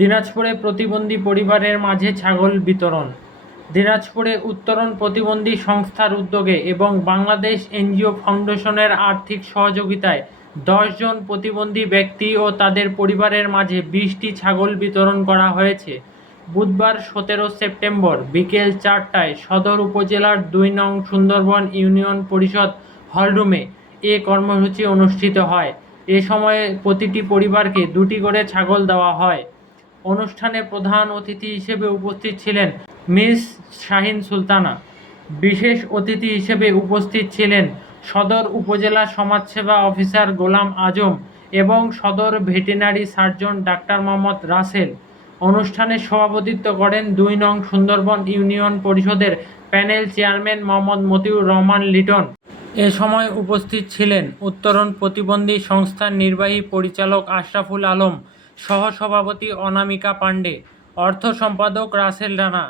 দিনাজপুরে প্রতিবন্ধী পরিবারের মাঝে ছাগল বিতরণ। দিনাজপুরে উত্তরণ প্রতিবন্ধী সংস্থার উদ্যোগে এবং বাংলাদেশ এনজিও ফাউন্ডেশনের আর্থিক সহযোগিতায় দশ জন প্রতিবন্ধী ব্যক্তি ও তাদের পরিবারের মাঝে বিশটি ছাগল বিতরণ করা হয়েছে। বুধবার সতেরো সেপ্টেম্বর বিকেল চারটায় সদর উপজেলার দুই নং সুন্দরবন ইউনিয়ন পরিষদ হলরুমে এ কর্মসূচি অনুষ্ঠিত হয়। এ সময়ে প্রতিটি পরিবারকে দুটি করে ছাগল দেওয়া হয়। অনুষ্ঠানে প্রধান অতিথি হিসেবে উপস্থিত ছিলেন মিস শাহিন সুলতানা। বিশেষ অতিথি হিসেবে উপস্থিত ছিলেন সদর উপজেলা সমাজসেবা অফিসার গোলাম আজম এবং সদর veterinary surgeon doctor Mohammad Rasel. অনুষ্ঠানে সভাপতিত্ব করেন দুই নং সুন্দরবন ইউনিয়ন পরিষদের প্যানেল চেয়ারম্যান মোহাম্মদ মতিউর রহমান লিটন। এ সময় উপস্থিত ছিলেন উত্তরণ প্রতিবন্ধী সংস্থার নির্বাহী পরিচালক আশরাফুল আলম সহসভাপতি অনামিকা পাণ্ডে অর্থ সম্পাদক রাসেল রানা।